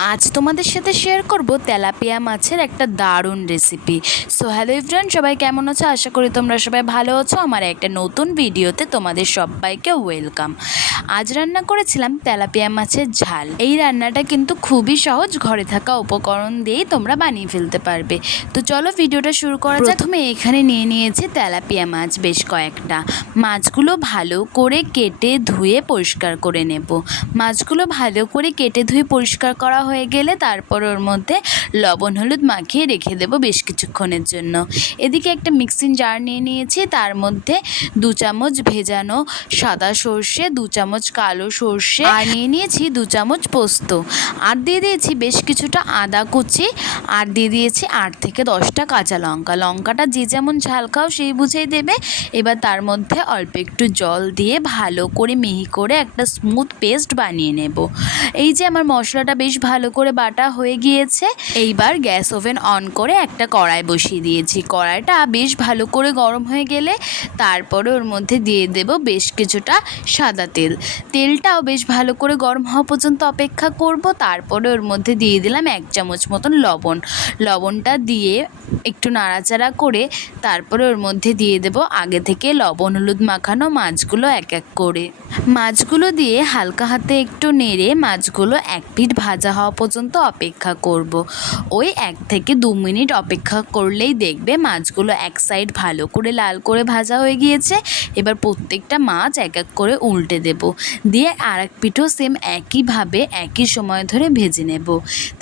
আজ তোমাদের সাথে শেয়ার করব তেলাপিয়া মাছের একটা দারুণ রেসিপি। সো হ্যালো এভরিওয়ান, সবাই কেমন আছো? আশা করি তোমরা সবাই ভালো আছো। আমার একটা নতুন ভিডিওতে তোমাদের সবাইকে ওয়েলকাম। আজ রান্না করেছিলাম তেলাপিয়া মাছের ঝাল। এই রান্নাটা কিন্তু খুবই সহজ, ঘরে থাকা উপকরণ দিয়েই তোমরা বানিয়ে ফেলতে পারবে। তো চলো ভিডিওটা শুরু করা যাক। প্রথমে এখানে নিয়ে নিয়েছি তেলাপিয়া মাছ বেশ কয়েকটা। মাছগুলো ভালো করে কেটে ধুয়ে পরিষ্কার করে নেব। মাছগুলো ভালো করে কেটে ধুয়ে পরিষ্কার করা হয়ে গেলে তারপর ওর মধ্যে লবণ হলুদ মাখিয়ে রেখে দেবো বেশ কিছুক্ষণের জন্য। এদিকে একটা মিক্সিং জার নিয়ে নিয়েছি, তার মধ্যে 2 চামচ ভেজানো সাদা সর্ষে, 2 চামচ কালো সর্ষে, আর নিয়ে নিয়েছি 2 চামচ পোস্ত, আর দিয়ে দিয়েছি বেশ কিছুটা আদা কুচি, আর দিয়ে দিয়েছি 8 থেকে 10টা কাঁচা লঙ্কা। লঙ্কাটা যে যেমন ঝাল খাও সেই বুঝেই দেবে। এবার তার মধ্যে অল্প একটু জল দিয়ে ভালো করে মিহি করে একটা স্মুথ পেস্ট বানিয়ে নেব। এই যে আমার মশলাটা বেশ ভালো করে বাটা হয়ে গিয়েছে। এইবার গ্যাস ওভেন অন করে একটা কড়াই বসিয়ে দিয়েছি। কড়াইটা বেশ ভালো করে গরম হয়ে গেলে তারপরে ওর মধ্যে দিয়ে দেব বেশ কিছুটা সাদা তেল। তেলটাও বেশ ভালো করে গরম হওয়া পর্যন্ত অপেক্ষা করব। তারপরে ওর মধ্যে দিয়ে দিলাম 1 চামচ মতন লবণ। লবণটা দিয়ে একটু নাড়াচাড়া করে তারপরে ওর মধ্যে দিয়ে দেব আগে থেকে লবণ হলুদ মাখানো মাছগুলো এক এক করে। মাছগুলো দিয়ে হালকা হাতে একটু নেড়ে মাছগুলো এক পিঠ ভাজা হওয়া পর্যন্ত অপেক্ষা করব। ওই 1 থেকে 2 মিনিট অপেক্ষা করলেই দেখবে মাছগুলো এক সাইড ভালো করে লাল করে ভাজা হয়ে গিয়েছে। এবার প্রত্যেকটা মাছ এক এক করে উল্টে দেব, দিয়ে আর এক পিঠও সেম একইভাবে একই সময় ধরে ভেজে নেব।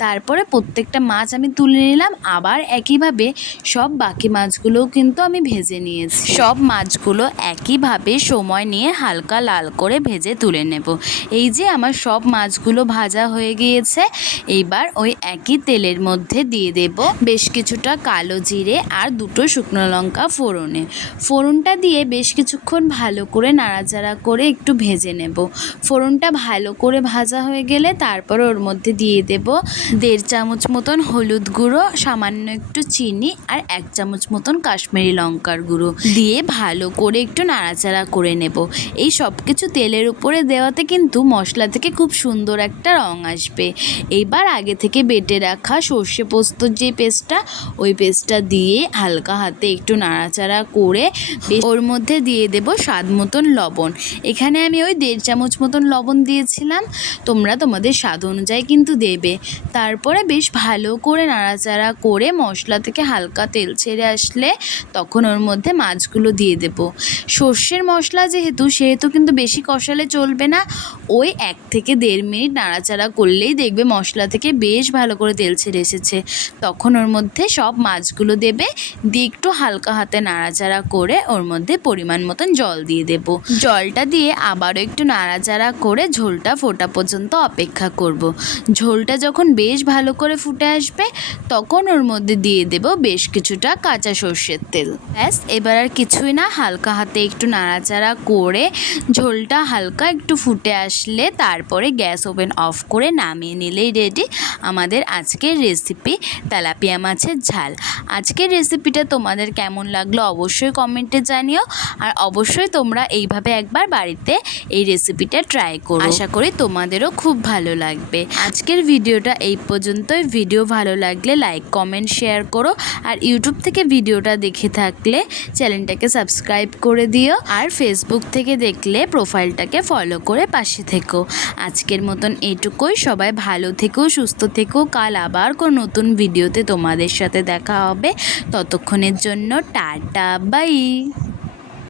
তারপরে প্রত্যেকটা মাছ আমি তুলে নিলাম। আবার একইভাবে সব বাকি মাছগুলোও কিন্তু আমি ভেজে নিয়েছি। সব মাছগুলো একইভাবে সময় নিয়ে হালকা লাল করে ভেজে তুলে নেব। এই যে আমার সব মাছগুলো ভাজা হয়ে গিয়েছে। এইবার ওই একই তেলের মধ্যে দিয়ে দেব বেশ কিছুটা কালো জিরে আর 2টো শুকনো লঙ্কা ফোড়নে। ফোড়নটা দিয়ে বেশ কিছুক্ষণ ভালো করে নাড়াচাড়া করে একটু ভেজে নেব। ফোড়নটা ভালো করে ভাজা হয়ে গেলে তারপর ওর মধ্যে দিয়ে দেব 1.5 চামচ মতন হলুদ গুঁড়ো, সামান্য একটু চিনি আর 1 চামচ মতন কাশ্মীরি লঙ্কার গুঁড়ো দিয়ে ভালো করে একটু নাড়াচাড়া করে নেব। এই সব কিছু তেলের উপরে দেওয়াতে কিন্তু মশলা থেকে খুব সুন্দর একটা রং আসবে। এইবার আগে থেকে বেটে রাখা সর্ষে পোস্তর যে পেস্টটা, ওই পেস্টটা দিয়ে হালকা হাতে একটু নাড়াচাড়া করে ওর মধ্যে দিয়ে দেব স্বাদ মতন লবণ। এখানে আমি ওই 1.5 চামচ মতন লবণ দিয়েছিলাম, তোমরা তোমাদের স্বাদ অনুযায়ী কিন্তু দেবে। তারপরে বেশ ভালো করে নাড়াচাড়া করে মশলা থেকে হালকা তেল ছেড়ে আসলে তখন ওর মধ্যে মাছগুলো দিয়ে দেব। সর্ষের মশলা সেহেতু কিন্তু বেশি কষালে চলবে না। ওই 1 থেকে 1.5 মিনিট নাড়াচাড়া করলেই দেখবে মশলা থেকে বেশ ভালো করে তেল ছেড়ে এসেছে। তখন ওর মধ্যে সব মাছগুলো দেবে, দিয়ে একটু হালকা হাতে নাড়াচাড়া করে ওর মধ্যে পরিমাণ মতন জল দিয়ে দেব। জলটা দিয়ে আবারও একটু নাড়াচাড়া করে ঝোলটা ফোটা পর্যন্ত অপেক্ষা করব। ঝোলটা যখন বেশ ভালো করে ফুটে আসবে তখন ওর মধ্যে দিয়ে দেব বেশ কিছুটা কাঁচা সর্ষের তেল। ব্যাস, এবার আর কিছুই না, হালকা হাতে একটু নাড়াচাড়া করে ঝোলটা হালকা একটু ফুটে আসলে তারপরে গ্যাস ওভেন অফ করে নামিয়ে নিলেই রেডি আমাদের আজকের রেসিপি তেলাপিয়া মাছের ঝাল। আজকের রেসিপিটা তোমাদের কেমন লাগলো অবশ্যই কমেন্টে জানিও, আর অবশ্যই তোমরা এইভাবে একবার বাড়িতে এই রেসিপিটা ট্রাই করো। আশা করি তোমাদেরও খুব ভালো লাগবে। আজকের ভিডিওটা এই পর্যন্তই। ভিডিও ভালো লাগলে লাইক কমেন্ট শেয়ার করো, আর ইউটিউব থেকে ভিডিওটা দেখে থাকলে চ্যানেলটাকে সাবস্ক্রাইব করে দিও, আর ফেসবুক থেকে দেখলে প্রোফাইলটাকে ফলো করে পাশে থেকো। আজকের মতন এইটুকুই। সবাই ভালো থেকো, সুস্থ থেকো। কাল আবার কোনো নতুন ভিডিওতে তোমাদের সাথে দেখা হবে। ততক্ষণের জন্য টাটা, বাই।